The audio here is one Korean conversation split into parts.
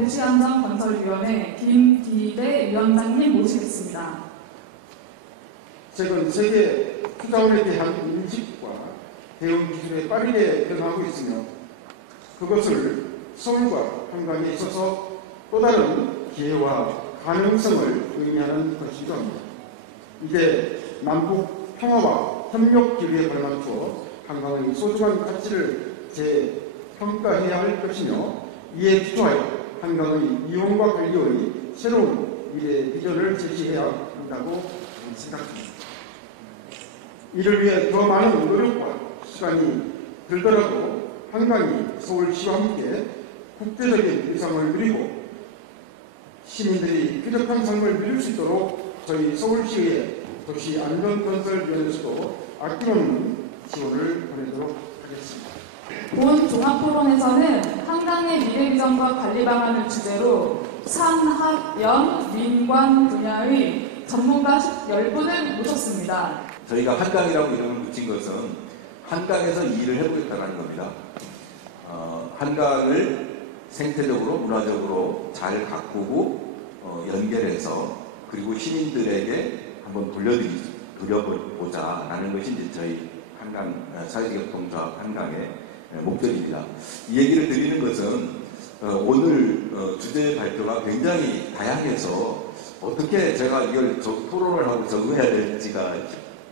도시안전건설위원회 김기대 위원장님 모시겠습니다. 최근 세계 투자원에 대한 인식과 대응 기술에 빠르게 변화하고 있으며 그것을 서울과 한강에 있어서 또 다른 기회와 가능성을 의미하는 것이기도 합니다. 이제 남북 평화와 협력 기류에 걸맞춰 한강의 소중한 가치를 재평가해야 할 것이며 이에 기초하여 한강의 이용과 관리의 새로운 미래 비전을 제시해야 한다고 생각합니다. 이를 위해 더 많은 노력과 시간이 들더라도 한강이 서울시와 함께 국제적인 위상을 누리고 시민들이 쾌적한 삶을 누릴 수 있도록 저희 서울시의 도시안전건설위원회에서도 아낌없는 지원을 보내도록 하겠습니다. 본 종합토론에서는 한강의 미래비전과 관리 방안을 주제로 산학연 민관 분야의 전문가 10분을 모셨습니다. 저희가 한강이라고 이름을 붙인 것은 한강에서 일을 해보겠다는 겁니다. 한강을 생태적으로 문화적으로 잘 가꾸고 연결해서 그리고 시민들에게 한번 돌려보자라는 것이 이제 저희 한강 사회교통조합 한강의 목적입니다. 이 얘기를 드리는 것은 오늘 주제 발표가 굉장히 다양해서 어떻게 제가 이걸 토론을 하고 적응해야 될지가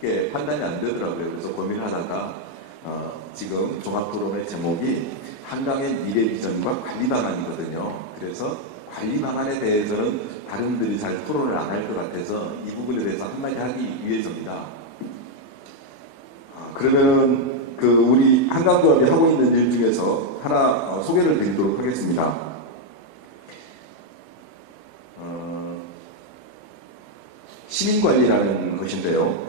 쉽게 판단이 안 되더라고요. 그래서 고민하다가 지금 종합토론의 제목이 한강의 미래비전과 관리방안이거든요. 그래서 관리방안에 대해서는 다른 분들이 잘 토론을 안 할 것 같아서 이 부분에 대해서 한마디 하기 위해서입니다. 그러면 우리 한강조합이 하고 있는 일 중에서 하나 소개를 드리도록 하겠습니다. 시민관리라는 것인데요.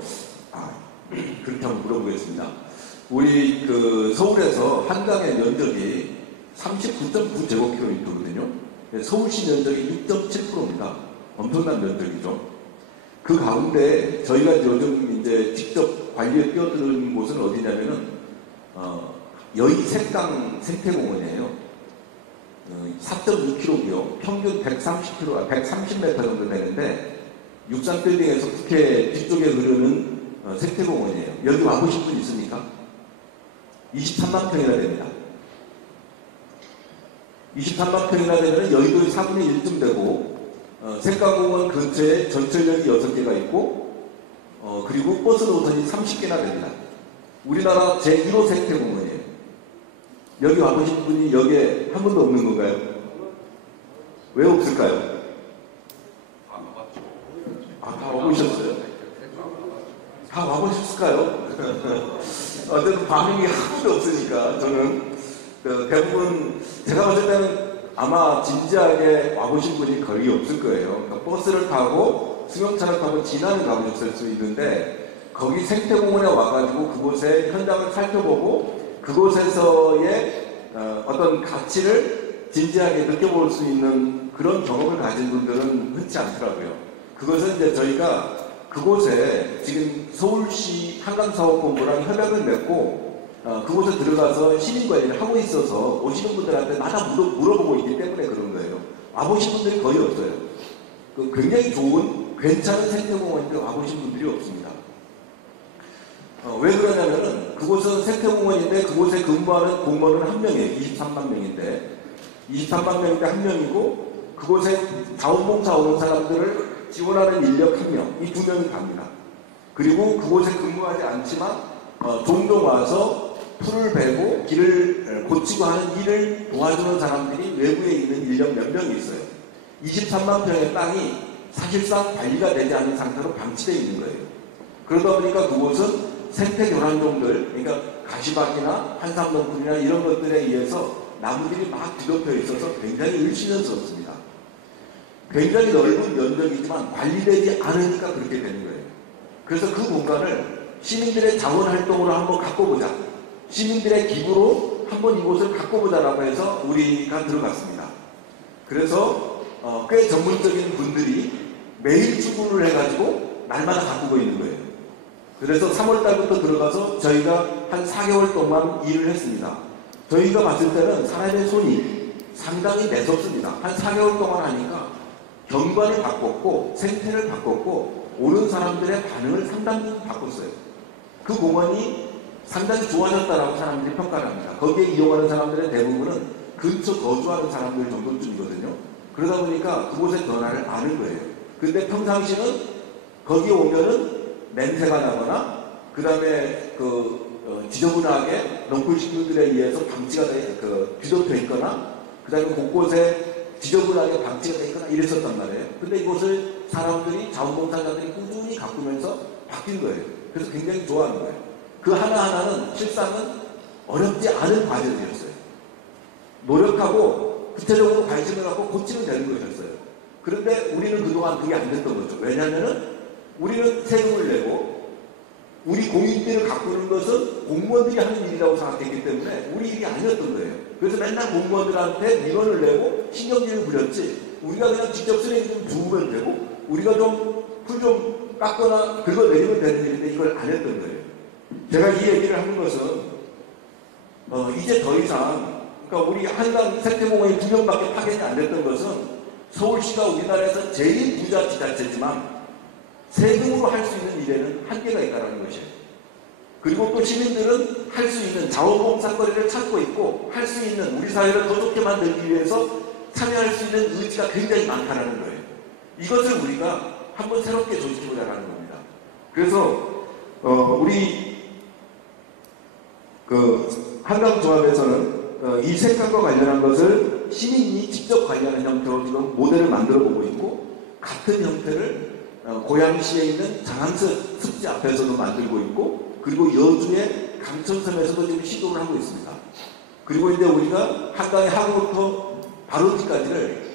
그렇게 한번 물어보겠습니다. 우리 서울에서 한강의 면적이 39.9제곱킬로미터거든요. 서울시 면적이 6.7%입니다. 엄청난 면적이죠. 그 가운데 저희가 요즘 이제 직접 관리에 뛰어드는 곳은 어디냐면은 여의색강 생태공원이에요. 4.6km고요. 평균 130m 정도 되는데 육산빌딩에서 국회 뒤쪽에 흐르는 생태공원이에요. 여기 와보신 분 있습니까? 23만 평이나 됩니다. 23만 평이나 되면 여의도의 4분의 1쯤 되고 색강공원 근처에 전철역이 6개가 있고 그리고 버스 노선이 30개나 됩니다. 우리나라 제1호 생태공원이에요. 여기 와보신 분이 여기에 한 분도 없는 건가요? 왜 없을까요? 다 와보셨어요? 다 와보셨을까요? 어쨌든 반응이 하나도 없으니까 저는 대부분 제가 봤을 때는 아마 진지하게 와보신 분이 거의 없을 거예요. 그러니까 버스를 타고 승용차를 타고 진안을 가보셨을 수 있는데 거기 생태공원에 와가지고 그곳의 현장을 살펴보고 그곳에서의 어떤 가치를 진지하게 느껴볼 수 있는 그런 경험을 가진 분들은 흔치 않더라고요. 그것은 이제 저희가 그곳에 지금 서울시 한강사업본부랑 협약을 맺고 그곳에 들어가서 시민관리를 하고 있어서 오시는 분들한테 마다 물어보고 있기 때문에 그런 거예요. 와보신 분들이 거의 없어요. 굉장히 좋은 괜찮은 생태공원인데 와보신 분들이 없습니다. 왜 그러냐면은 그곳은 생태공원인데 그곳에 근무하는 공무원은 한 명이에요. 23만 명인데 23만 명인데 한 명이고 그곳에 자원봉사 오는 사람들을 지원하는 인력 한 명, 이 두 명이 갑니다. 그리고 그곳에 근무하지 않지만 종종 와서 풀을 베고 길을 고치고 하는 일을 도와주는 사람들이 외부에 있는 인력 몇 명이 있어요. 23만 평의 땅이 사실상 관리가 되지 않은 상태로 방치되어 있는 거예요. 그러다 보니까 그곳은 생태교란종들, 그러니까 가시박이나 한삼동풀이나 이런 것들에 의해서 나무들이 막 뒤덮여 있어서 굉장히 을씨년스럽습니다. 굉장히 넓은 면적이지만 관리되지 않으니까 그렇게 되는 거예요. 그래서 그 공간을 시민들의 자원활동으로 한번 가꿔보자. 시민들의 기부로 한번 이곳을 가꿔보자라고 해서 우리가 들어갔습니다. 그래서 꽤 전문적인 분들이 매일 출근을 해가지고 날마다 가꾸고 있는 거예요. 그래서 3월달부터 들어가서 저희가 한 4개월 동안 일을 했습니다. 저희가 봤을 때는 사람의 손이 상당히 매섭습니다. 한 4개월 동안 하니까 경관을 바꿨고 생태를 바꿨고 오는 사람들의 반응을 상당히 바꿨어요. 그 공원이 상당히 좋아졌다라고 사람들이 평가를 합니다. 거기에 이용하는 사람들의 대부분은 근처 거주하는 사람들 정도쯤이거든요. 그러다 보니까 그곳의 변화를 아는 거예요. 근데 평상시는 거기에 오면은 냄새가 나거나 그 다음에 지저분하게 넝쿨식물들에 의해서 방치가 뒤덮여 있거나 그 다음에 곳곳에 지저분하게 방치가 되어 있거나 이랬었단 말이에요. 근데 이곳을 사람들이 자원봉사자들이 꾸준히 가꾸면서 바뀐 거예요. 그래서 굉장히 좋아하는 거예요. 그 하나하나는 실상은 어렵지 않은 과제들이었어요. 노력하고 구체적으로 관심을 갖고 고치면 되는 것이었어요. 그런데 우리는 그동안 그게 안 됐던 거죠. 왜냐하면 우리는 세금을 내고 우리 공익들을 가꾸는 것은 공무원들이 하는 일이라고 생각했기 때문에 우리 일이 아니었던 거예요. 그래서 맨날 공무원들한테 민원을 내고 신경질을 부렸지 우리가 그냥 직접 쓰레기 좀 주우면 되고 우리가 좀 풀 좀 깎거나 긁어내리면 되는 일인데 이걸 안 했던 거예요. 제가 이 얘기를 하는 것은 이제 더 이상 그러니까 우리 한강 생태공원이 2명밖에 파견이 안 됐던 것은 서울시가 우리나라에서 제일 부자 지자체지만 세금으로 할 수 있는 일에는 한계가 있다는 것이에요. 그리고 또 시민들은 할 수 있는 자원봉사거리를 찾고 있고 할 수 있는 우리 사회를 더 좋게 만들기 위해서 참여할 수 있는 의지가 굉장히 많다는 거예요. 이것을 우리가 한번 새롭게 조직해보자는 겁니다. 그래서 우리 한강조합에서는 이 생각과 관련한 것을 시민이 직접 관리하는 형태로 지금 모델을 만들어 보고 있고 같은 형태를 고양시에 있는 장항서 습지 앞에서도 만들고 있고 그리고 여주의 강천섬에서도 지금 시도를 하고 있습니다. 그리고 이제 우리가 한강의 하구부터 바로 뒤까지를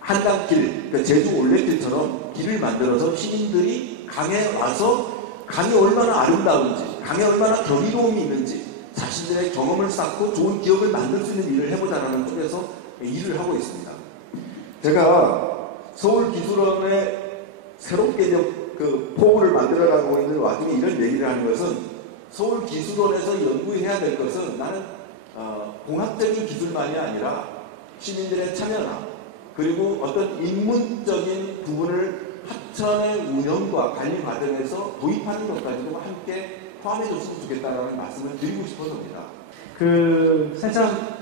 한강길, 그러니까 제주 올레길처럼 길을 만들어서 시민들이 강에 와서 강이 얼마나 아름다운지, 강에 얼마나 경이로움이 있는지 자신들의 경험을 쌓고 좋은 기억을 만들 수 있는 일을 해보자라는 쪽에서 일을 하고 있습니다. 제가 서울기술원에 새롭게 그 포부를 만들어가고 있는 와중에 이런 얘기를 하는 것은 서울기술원에서 연구해야 될 것은 나는 공학적인 기술만이 아니라 시민들의 참여나 그리고 어떤 인문적인 부분을 하천의 운영과 관리 과정에서 도입하는 것까지도 함께 포함해줬으면 좋겠다는 말씀을 드리고 싶어서입니다. 사실상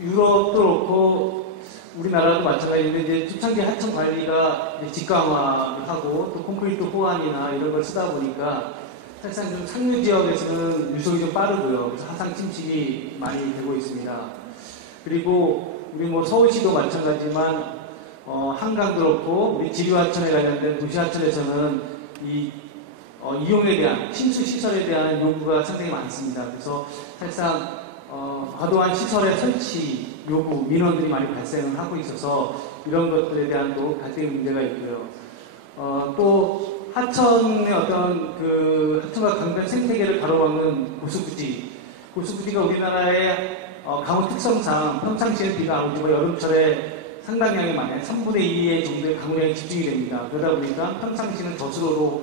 유럽도 그렇고 우리나라도 마찬가지인데 이제 초창기 하천 관리가 직강화를 하고 또 콘크리트 호환이나 이런 걸 쓰다 보니까 사실상 좀 상류 지역에서는 유속이 좀 빠르고요. 그래서 하상 침식이 많이 되고 있습니다. 그리고 우리 서울시도 마찬가지지만 한강도 그렇고 우리 지류하천에 관련된 도시하천에서는 이용에 대한 침수 시설에 대한 요구가 상당히 많습니다. 그래서 사실상 과도한 시설의 설치 요구 민원들이 많이 발생을 하고 있어서 이런 것들에 대한 또 갈등의 문제가 있고요. 또 하천의 어떤 하천과 강변 생태계를 가로막는 고수부지가 우리나라의 강원 특성상 평상시에는 비가 안 오지만 여름철에 상당량이 많아요. 3분의 2의 정도의 강우량이 집중이 됩니다. 그러다 보니까 평상시는 저수로로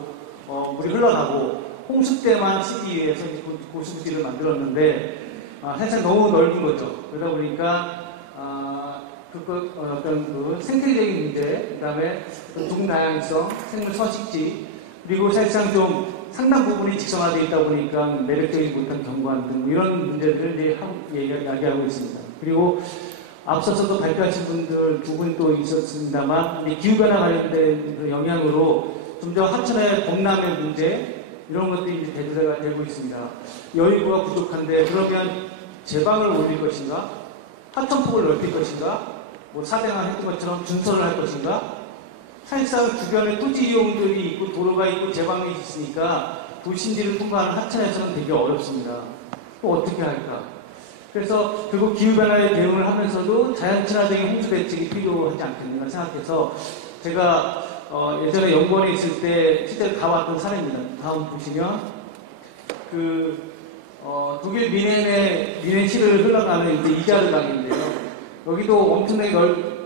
물이 흘러가고 홍수 때만 쓰기 위해서 고수부지를 만들었는데 사실 너무 넓은 거죠. 그러다 보니까 어떤 생태적인 문제, 그 다음에 동다양성, 생물 서식지, 그리고 사실상 좀 상당 부분이 직선화되어 있다 보니까 매력적이지 못한 경관 등 이런 문제들을 이야기하고 있습니다. 그리고 앞서서도 발표하신 분들 두 분 또 있었습니다만 기후변화 관련된 영향으로 좀 더 하천의 범람의 문제 이런 것들이 이제 대두가 되고 있습니다. 여유가 부족한데 그러면 제방을 올릴 것인가? 하천폭을 넓힐 것인가? 사대강 했던 것처럼 준설을 할 것인가? 사실상 주변에 토지 이용들이 있고 도로가 있고 제방이 있으니까 도심지를 통과하는 하천에서는 되게 어렵습니다. 또 어떻게 할까? 그래서 결국 기후변화에 대응을 하면서도 자연 친화적인 홍수 대책이 필요하지 않겠는가 생각해서 제가 예전에 연구원에 있을 때 실제로 가봤던 사례입니다. 다음 보시면 독일 미넨시를 흘러가는 이제 이자르 강인데요. 여기도 엄청나게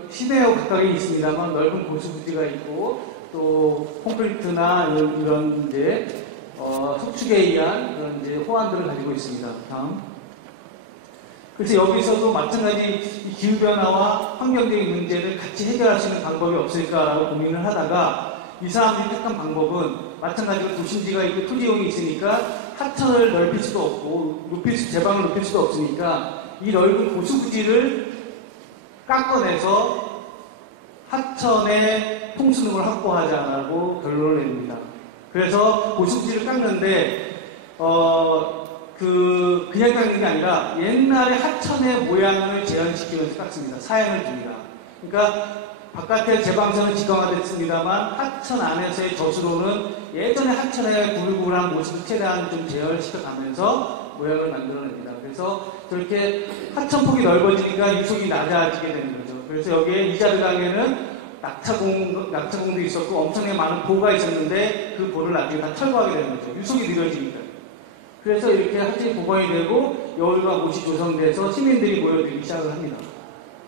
시내와 가까이 있습니다만 넓은 고수부지가 있고 또 콘크리트나 이런 이제 석축에 의한 그런 이제 호환들을 가지고 있습니다. 다음. 그래서 여기서도 마찬가지 이 기후변화와 환경적인 문제를 같이 해결할 수 있는 방법이 없을까라고 고민을 하다가 이 사람들이 택한 방법은 마찬가지로 도심지가 있고 토지용이 있으니까 하천을 넓힐 수도 없고 제방을 높일 수도 없으니까 이 넓은 고수부지를 깎아내서 하천의 통수능을 확보하자라고 결론을 냅니다. 그래서 고수부지를 깎는데 그냥 깎는 게 아니라 옛날에 하천의 모양을 재현시키면서 깎습니다. 사양을 줍니다. 그러니까 바깥에 제방선은 직강화됐습니다만 하천 안에서의 저수로는 예전에 하천의 구불구불한 모습을 최대한 좀 재현시켜가면서 모양을 만들어냅니다. 그래서 저렇게 하천폭이 넓어지니까 유속이 낮아지게 되는 거죠. 그래서 여기에 이자르강에는 낙차공도 있었고 엄청나게 많은 보가 있었는데 그 보를 나중에 다 철거하게 되는 거죠. 유속이 느려지니까. 그래서 이렇게 하천이 복원이 되고 여울과 못이 조성돼서 시민들이 모여들기 시작을 합니다.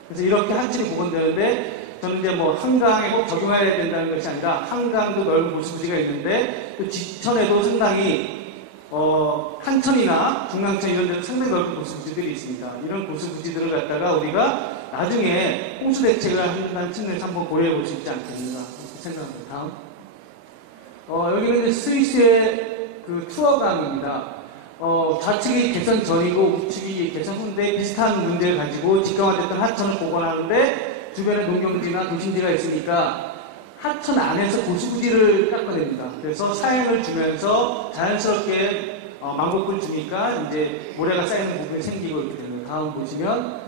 그래서 이렇게 하천이 복원되는데 저는 이제 뭐 한강에 꼭 적용해야 된다는 것이 아니라 한강도 넓은 고수부지가 있는데 또 지천에도 상당히 한천이나 중랑천 이런 데도 상당히 넓은 고수부지들이 있습니다. 이런 고수부지들을 갖다가 우리가 나중에 홍수 대책을 한다는 측면에서 한번 고려해 볼 수 있지 않겠는가 생각합니다. 다음 여기는 이제 스위스의 그 투어강입니다. 좌측이 개선 전이고 우측이 개선 후인데 비슷한 문제를 가지고 직강화됐던 하천을 복원하는데 주변에 농경지나 도심지가 있으니까 하천 안에서 고수부지를 깎아냅니다. 그래서 사양을 주면서 자연스럽게 망곡을 주니까 이제 모래가 쌓이는 부분이 생기고 이렇게 되는 거예요. 다음 보시면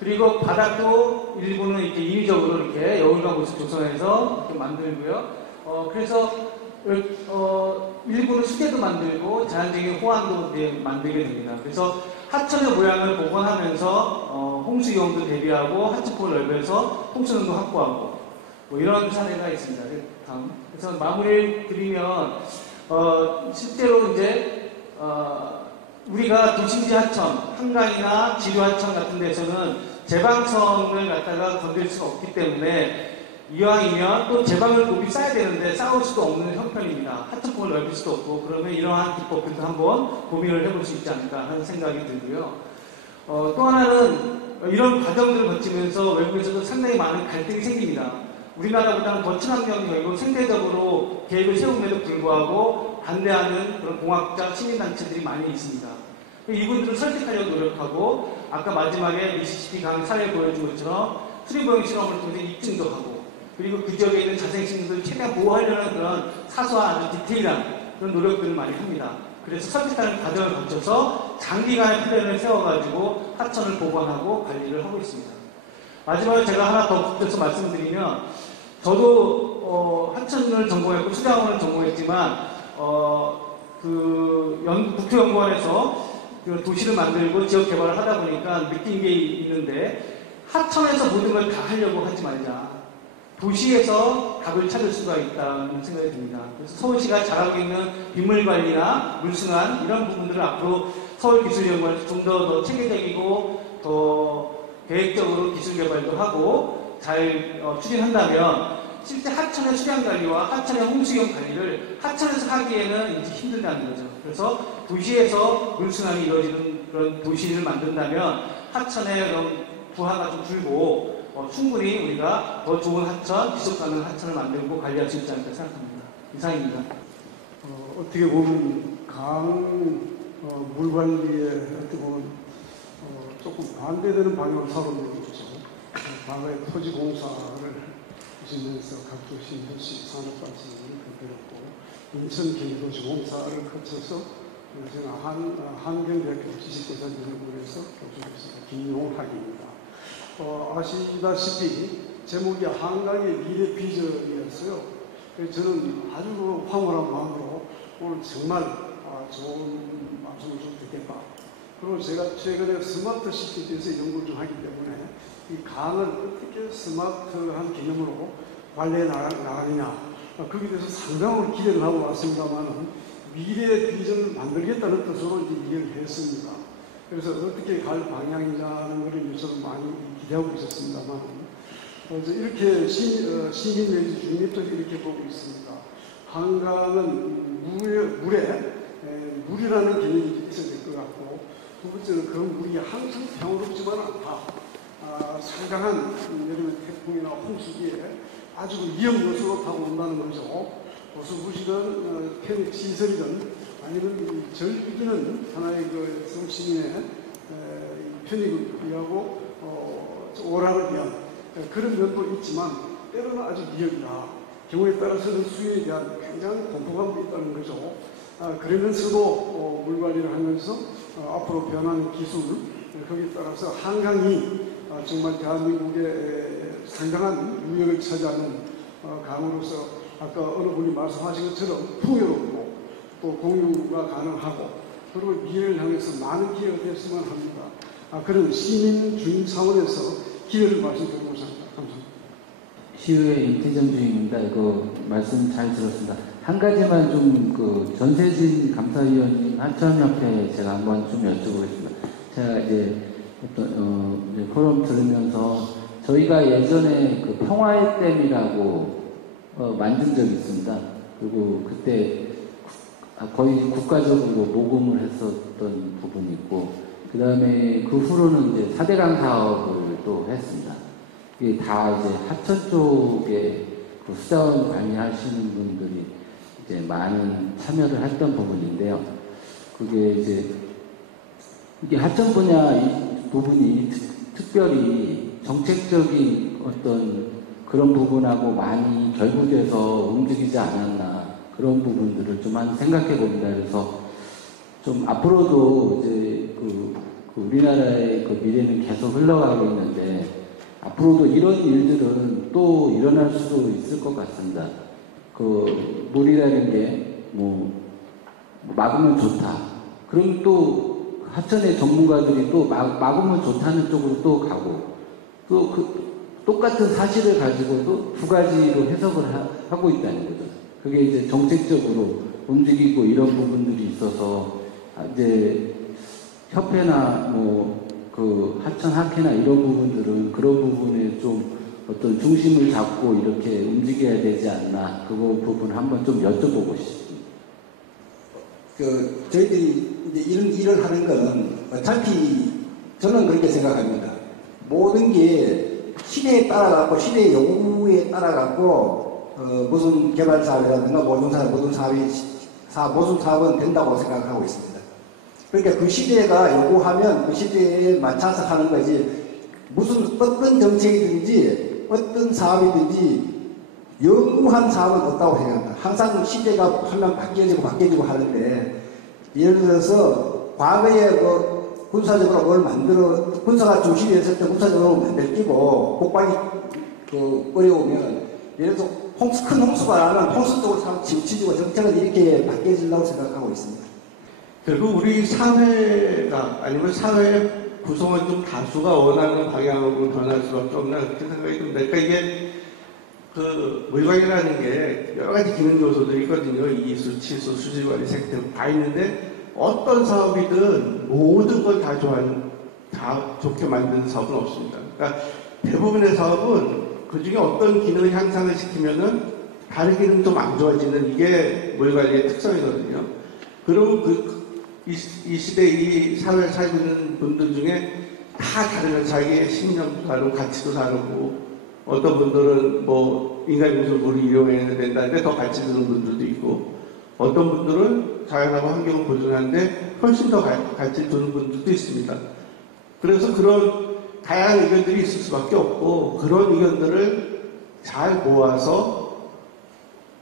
그리고 바닥도 일부는 이렇게 인위적으로 이렇게 여울과 모습 조성해서 이렇게 만들고요. 그래서 일부는 수계도 만들고 자연적인 호환도 만들게 됩니다. 그래서 하천의 모양을 복원하면서 홍수 위험도 대비하고 하천폭을 넓혀서 홍수능도 확보하고 뭐 이런 사례가 있습니다. 다음. 그래서 마무리를 드리면 실제로 이제 우리가 도심지 하천, 한강이나 지류 하천 같은 데서는 제방선을 갖다가 건들 수가 없기 때문에 이왕이면 또 제방을 고비 쌓아야 되는데 쌓을 수도 없는 형편입니다. 하천폭을 넓힐 수도 없고 그러면 이러한 기법들도 한번 고민을 해볼 수 있지 않을까 하는 생각이 들고요. 또 하나는 이런 과정들을 거치면서 외국에서도 상당히 많은 갈등이 생깁니다. 우리나라보다는 더 친환경적이고 생태적으로 계획을 세움에도 불구하고 반대하는 그런 공학자 시민단체들이 많이 있습니다. 이분들을 설득하려고 노력하고 아까 마지막에 미시시피 강 사례를 보여준 것처럼 수리보행 실험을 통해서 입증도 하고 그리고 그 지역에 있는 자생식물들을 최대한 보호하려는 그런 사소한 아주 디테일한 그런 노력들을 많이 합니다. 그래서 설득하는 과정을 거쳐서 장기간의 플랜을 세워가지고 하천을 보관하고 관리를 하고 있습니다. 마지막으로 제가 하나 더 붙여서 말씀드리면 저도 하천을 전공했고 수자원을 전공했지만 국토연구원에서 도시를 만들고 지역 개발을 하다 보니까 느낀 게 있는데 하천에서 모든 걸 다 하려고 하지 말자. 도시에서 답을 찾을 수가 있다는 생각이 듭니다. 그래서 서울시가 잘하고 있는 빗물관리나 물순환 이런 부분들을 앞으로 서울기술연구원에서 좀 더 체계적이고 더 계획적으로 기술개발도 하고 잘 추진한다면 실제 하천의 수량관리와 하천의 홍수위험 관리를 하천에서 하기에는 이제 힘들다는 거죠. 그래서 도시에서 물순환이 이루어지는 그런 도시를 만든다면 하천의 그런 부하가 좀 줄고 충분히 우리가 더 좋은 하천, 지속 가능한 하천을 만들고 관리할 수 있지 않을까 생각합니다. 이상입니다. 어떻게 보면 물 관리에 어떻게 보면 조금 반대되는 방향을 사고는 있죠. 과거에 토지공사를 하시면서 각도 신도시 산업발전을 그렸고 인천 경기도시공사를 거쳐서 저는 한경대학교 지식개발연구원에서 교수로서 김용학입니다. 아시다시피 제목이 한강의 미래 비전이었어요. 그래서 저는 아주 황홀한 마음으로 오늘 정말 좋은 말씀을 좀 듣겠다. 그리고 제가 최근에 스마트 시티에 대해서 연구를 좀 하기 때문에 이 강을 어떻게 스마트한 개념으로 관리해 나가느냐 거기에 대해서 상당한 기대를 하고 왔습니다만 미래 비전을 만들겠다는 뜻으로 이제 이해를 했습니다. 그래서 어떻게 갈 방향이냐는 것을 저는 많이 기대하고 있었습니다만 이렇게 시민 내지 주민들이 이렇게 보고 있습니다. 한강은 물이라는 개념이 있어야 될 것 같고 두 번째는 그 물이 항상 평화롭지만 않다. 상당한 예를 들면 태풍이나 홍수기에 아주 위험 요소로 다가온다는 거죠. 보수부시든 편익 시설이든 아니면 절기는 하나의 그 성시민의 편익을 위하고 오락을 위한 그런 면도 있지만 때로는 아주 미역이다. 경우에 따라서는 수요에 대한 굉장히 공포감도 있다는 거죠. 그러면서도 물 관리를 하면서 앞으로 변하는 기술 거기에 따라서 한강이 정말 대한민국의 상당한 유역을 차지하는 강으로서 아까 어느 분이 말씀하신 것처럼 풍요롭고 또 공유가 가능하고 그리고 미래를 향해서 많은 기회가 됐으면 합니다. 그런 시민 주민 차원에서 기회를 말씀드리고 싶습니다. 감사합니다. 시의회 임태정 주임입니다. 이거 말씀 잘 들었습니다. 한 가지만 좀 그 전세진 감사위원님 하천협회 제가 한번 좀 여쭤보겠습니다. 제가 이제 이제 포럼 들으면서 저희가 예전에 그 평화의 댐이라고 만든 적이 있습니다. 그리고 그때 거의 국가적으로 모금을 했었던 부분이 있고, 그 다음에 그 후로는 이제 4대강 사업을 또 했습니다. 이게 다 이제 하천 쪽에 그 수자원 관리하시는 분들이 이제 많이 참여를 했던 부분인데요. 그게 이제 이게 하천 분야 이 부분이 특별히 정책적인 어떤 그런 부분하고 많이 결부돼서 움직이지 않았나 그런 부분들을 좀 많이 생각해 봅니다. 그래서 좀 앞으로도 이제 그 우리나라의 그 미래는 계속 흘러가고 있는데 앞으로도 이런 일들은 또 일어날 수도 있을 것 같습니다. 그 물이라는 게 뭐 막으면 좋다. 그럼 또 하천의 전문가들이 또 막으면 좋다는 쪽으로 또 가고 또 그 똑같은 사실을 가지고도 두 가지로 해석을 하고 있다는 거죠. 그게 이제 정책적으로 움직이고 이런 부분들이 있어서 이제 협회나 뭐 그 하천 학회나 이런 부분들은 그런 부분에 좀 어떤 중심을 잡고 이렇게 움직여야 되지 않나 그 부분 한번 좀 여쭤보고 싶습니다. 저희들이 이제 이런 일을 하는 거는 어차피 저는 그렇게 생각합니다. 모든 게 시대에 따라가고 시대의 요구에 따라가고 무슨 개발 사업이라든가 모든 사업은 된다고 생각하고 있습니다. 그러니까 그 시대가 요구하면 그 시대에 맞춰서 하는 거지 무슨 어떤 정책이든지 어떤 사업이든지 영구한 사업은 없다고 생각합니다. 항상 시대가 하면 바뀌어지고 하는데 예를 들어서 과거에 뭐 군사적으로 뭘 군사가 중심이 됐을 때 군사적으로 만들기고 국방이 어려우면 예를 들어서 큰 홍수가 나면 홍수 쪽으로 치우치고 정책은 이렇게 바뀌어지려고 생각하고 있습니다. 결국 우리 사회가 아니면 사회 구성원 좀 다수가 원하는 방향으로 변할 수밖에 없나 그렇게 생각이 듭니다. 그러니까 이게 그 물관이라는 게 여러 가지 기능 요소들이 있거든요. 이수, 치수, 수질관리, 생태 다 있는데 어떤 사업이든 모든 걸 다 좋게 만드는 사업은 없습니다. 그러니까 대부분의 사업은 그 중에 어떤 기능을 향상을 시키면은 다른 기능 좀 안 좋아지는 이게 물관리의 특성이거든요. 그리고 이 시대 이 사회를 살고 있는 분들 중에 다 다르면 자기의 신념도 다르고 가치도 다르고 어떤 분들은 뭐 인간민족 물을 이용해야 된다는데 더 가치 두는 분들도 있고 어떤 분들은 자연하고 환경을 보존하는데 훨씬 더 가치 두는 분들도 있습니다. 그래서 그런 다양한 의견들이 있을 수밖에 없고 그런 의견들을 잘 모아서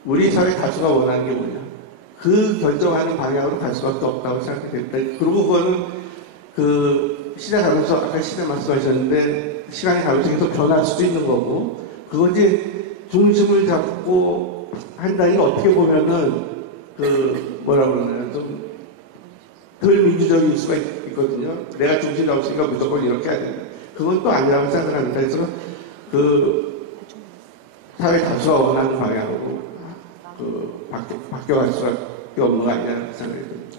우리 사회 다수가 원하는 게 뭐냐 그 결정하는 방향으로 갈 수밖에 없다고 생각이 됩니다. 그리고 그거는 그 시대 가면서 아까 시대 말씀하셨는데 시간이 가면서 계속 변할 수도 있는 거고 그거 이제 중심을 잡고 한다는 게 어떻게 보면은 그 뭐라 그러나요 좀 덜 민주적일 수가 있거든요. 내가 중심 잡으니까 무조건 이렇게 해야 된다. 그건 또 아니라고 생각합니다. 그래서 그 사회 다수가 원하는 방향으로 바뀌어갈 수밖에 없는 거 아니냐는 생각이 듭니다.